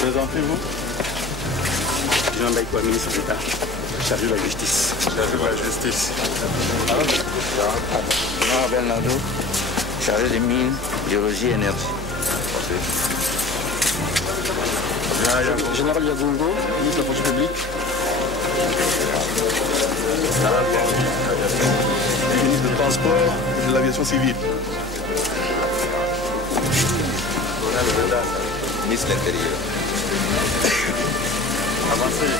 Présentez-vous. Jean Daïkoua, ministre d'État, chargé de la justice. Chargé de la justice. Jean Bernardo, chargé des mines, géologie et énergie. Général Yagoungo, ministre de la fonction publique. Ministre du Transport et de l'Aviation civile. Ministre de l'Intérieur. Avancez.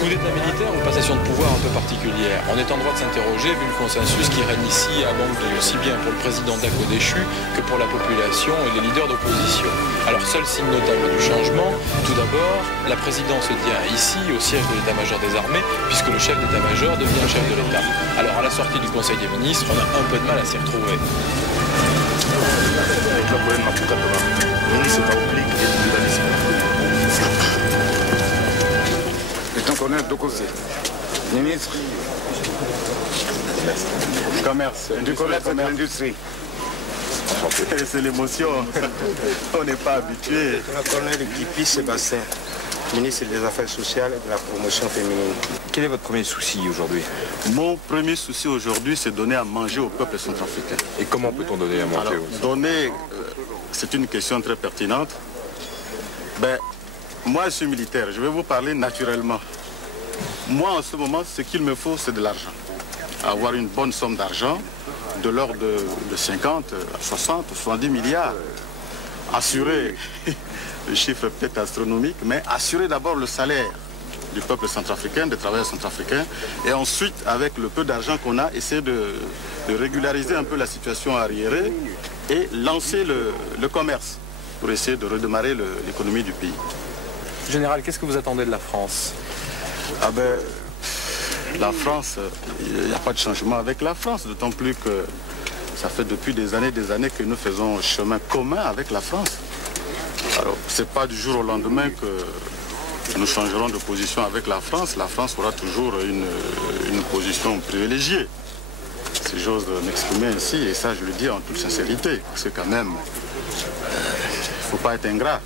Coup d'état militaire ou passation de pouvoir un peu particulière. On est en droit de s'interroger vu le consensus qui règne ici à Bangui, aussi bien pour le président Dako déchu que pour la population et les leaders d'opposition. Alors seul signe notable du changement, tout d'abord, la présidence se tient ici au siège de l'état-major des armées puisque le chef d'état-major devient chef de l'État. Alors à la sortie du Conseil des ministres, on a un peu de mal à s'y retrouver. Avec la poème Mapukatoma, ministre oblique et pluralisme. Lieutenant-colonel Dokose, ministre Commerce. du commerce et de l'industrie. C'est l'émotion. On n'est pas habitué. Lieutenant-colonel Kipi Sébastien, ministre des Affaires sociales et de la promotion féminine. Quel est votre premier souci aujourd'hui? Mon premier souci aujourd'hui, c'est donner à manger au peuple centrafricain. Et comment peut-on donner à manger Alors, donner, c'est une question très pertinente. Ben, moi, je suis militaire. Je vais vous parler naturellement. Moi, en ce moment, ce qu'il me faut, c'est de l'argent. Avoir une bonne somme d'argent, de l'ordre de 50 à 60, 70 milliards. Assurer, le chiffre est peut-être astronomique, mais assurer d'abord le salaire du peuple centrafricain, des travailleurs centrafricains, et ensuite, avec le peu d'argent qu'on a, essayer de régulariser un peu la situation arriérée et lancer le commerce pour essayer de redémarrer l'économie du pays. Général, qu'est-ce que vous attendez de la France? Ah ben, la France, il n'y a pas de changement avec la France, d'autant plus que ça fait depuis des années que nous faisons chemin commun avec la France. Alors, ce n'est pas du jour au lendemain que nous changerons de position avec la France. La France aura toujours une position privilégiée, si j'ose m'exprimer ainsi, et ça je le dis en toute sincérité, parce que quand même, il ne faut pas être ingrat.